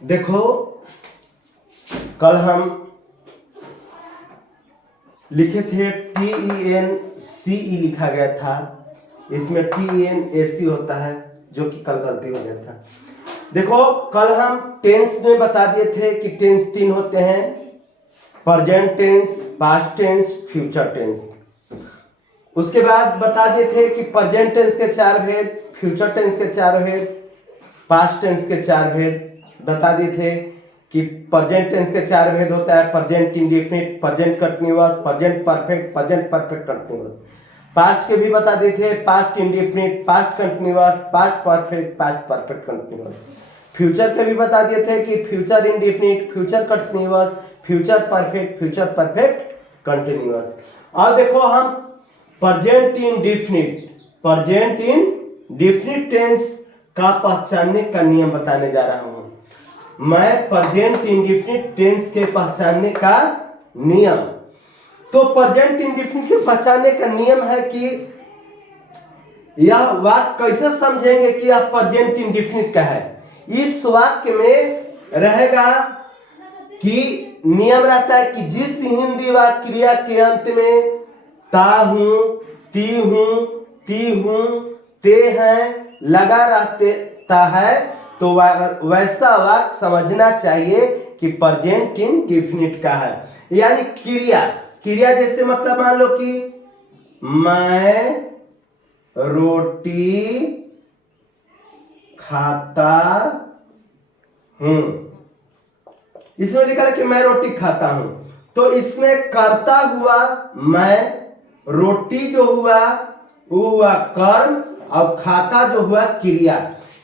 देखो कल हम लिखे थे TENCE लिखा गया था, इसमें TENAC होता है, जो कि कल गलती हो गया था। देखो कल हम टेंस में बता दिए थे कि टेंस 3 होते हैं, present tense, past tense, future tense. उसके बाद बता दिए थे कि प्रेजेंट टेंस के 4 भेद, फ्यूचर टेंस के 4 भेद, पास्ट टेंस के 4 भेद बता दिए थे कि प्रेजेंट टेंस के 4 भेद होता है, present indefinite, present continuous, present perfect, present perfect continuous. Past के भी बता दिए थे, past indefinite, past continuous, past perfect, past perfect continuous. Future के भी बता दिए थे कि future indefinite, future continuous, future perfect, future perfect continuous. और देखो हम प्रेजेंट इंडेफिनिट टेंस का पहचानने का नियम बताने जा रहा हूं। मैं प्रेजेंट इंडेफिनिट टेंस के पहचानने का नियम, तो प्रेजेंट इंडेफिनिट के पहचानने का नियम है कि यह वाक्य कैसे समझेंगे कि यह प्रेजेंट इंडेफिनिट का है। इस वाक्य में रहेगा कि नियम रहता है कि जिस हिंदी वाक्य क्रिया के अंत में ता हूं, ती हूं, ती हूं, ते हैं लगा रहता है, तो वैसा वाक्य समझना चाहिए कि प्रेजेंट इंडेफिनिट का है। यानी क्रिया जैसे मतलब मान लो कि मैं रोटी खाता हूं, इसमें लिखा है कि मैं रोटी खाता हूं, तो इसमें करता हुआ मैं, रोटी जो हुआ वो हुआ कर्म, और खाता जो हुआ क्रिया।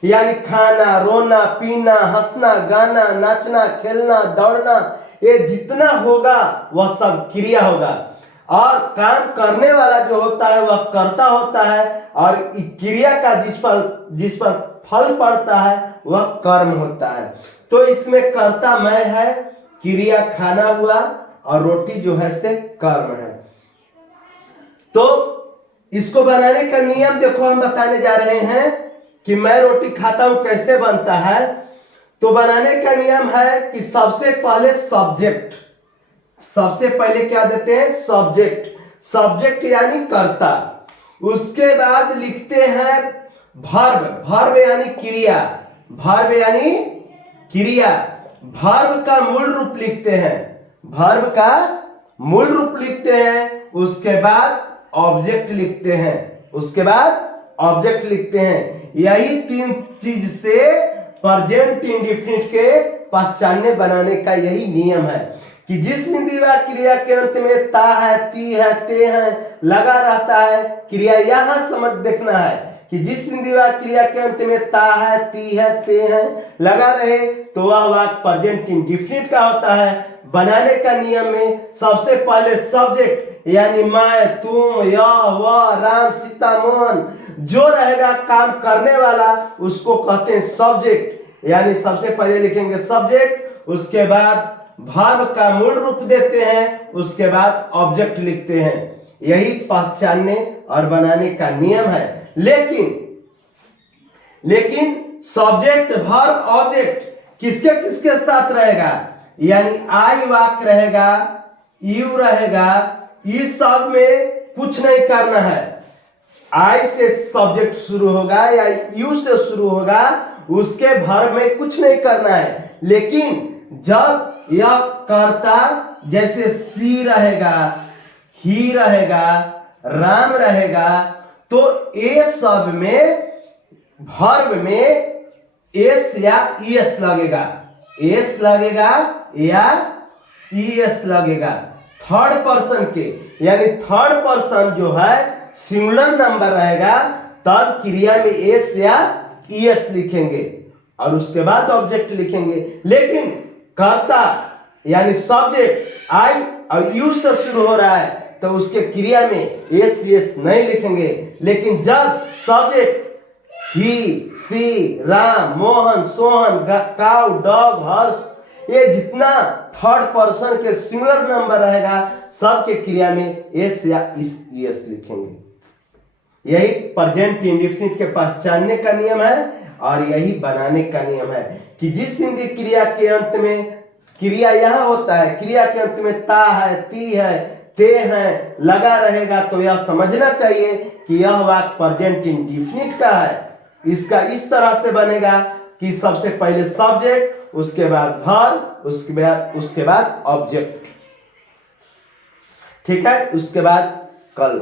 यानी खाना, रोना, पीना, हंसना, गाना, नाचना, खेलना, दौड़ना, ये जितना होगा वह सब क्रिया होगा, और काम करने वाला जो होता है वह कर्ता होता है, और क्रिया का जिस पर फल पड़ता है वह कर्म होता है। तो इसमें कर्ता मैं है, क्रिया खाना हुआ, और रोटी जो है से कर्म है। तो इसको बनाने का नियम देखो हम बताने जा रहे हैं कि मैं रोटी खाता हूं कैसे बनता है। तो बनाने का नियम है कि सबसे पहले क्या देते हैं, सब्जेक्ट यानी कर्ता। उसके बाद लिखते हैं वर्ब यानी क्रिया, वर्ब का मूल रूप लिखते हैं, उसके बाद ऑब्जेक्ट लिखते हैं, यही 3 चीज से प्रेजेंट इंडेफिनिट के पहचानने बनाने का यही नियम है कि जिस हिंदी वाक्य क्रिया के अंत में ता है, ती है, ते है लगा रहता है, क्रिया यहां समझ देखना है कि जिस हिंदी वाक्य क्रिया के अंत में ता है, ती है, ते है लगा रहे, तो वह वाक्य प्रेजेंट इंडेफिनिट का होता है। बनाने का नियम में सबसे पहले सब्जेक्ट यानी मैं, तुम, यह, वह, राम, सीता, मोहन, जो रहेगा काम करने वाला उसको कहते हैं सब्जेक्ट। यानी सबसे पहले लिखेंगे सब्जेक्ट, उसके बाद वर्ब का मूल रूप देते हैं, उसके बाद ऑब्जेक्ट लिखते हैं। यही पहचानने और बनाने का नियम है। लेकिन सब्जेक्ट, वर्ब, ऑब्जेक्ट किसके साथ रहेगा, यानी आई वाक्य रहेगा, यू रहेगा, इस सब में कुछ नहीं करना है। आई से सब्जेक्ट शुरू होगा या यू से शुरू होगा, उसके वर्ब में कुछ नहीं करना है। लेकिन जब यह कर्ता जैसे सी रहेगा, ही रहेगा, राम रहेगा, तो ये सब में वर्ब में एस या ईएस लगेगा, या ईएस लगेगा थर्ड पर्सन के। यानी थर्ड पर्सन जो है सिंगुलर नंबर रहेगा, तब क्रिया में एस या ईएस लिखेंगे और उसके बाद ऑब्जेक्ट लिखेंगे। लेकिन कर्ता यानी सब्जेक्ट आई और यू से शुरू हो रहा है, तो उसके क्रिया में एस ईएस नहीं लिखेंगे। लेकिन जब सब्जेक्ट ही, सी, राम, मोहन, सोहन, काउ, डॉग, हर्ष, ये जितना थर्ड पर्सन के सिंगुलर नंबर रहेगा, सबके क्रिया में एस या ईएस लिखेंगे। यही प्रेजेंट इंडेफिनिट के पहचानने का नियम है और यही बनाने का नियम है कि जिस हिंदी क्रिया के अंत में क्रिया यहां होता है, क्रिया के अंत में ता है, ती है, ते है लगा रहेगा, तो यह समझना चाहिए कि यह वाक्य प्रेजेंट इंडेफिनिट का है। इसका इस तरह से बनेगा कि सबसे पहले सब्जेक्ट, उसके बाद वर्ब, उसके बाद ऑब्जेक्ट, ठीक है, उसके बाद कल।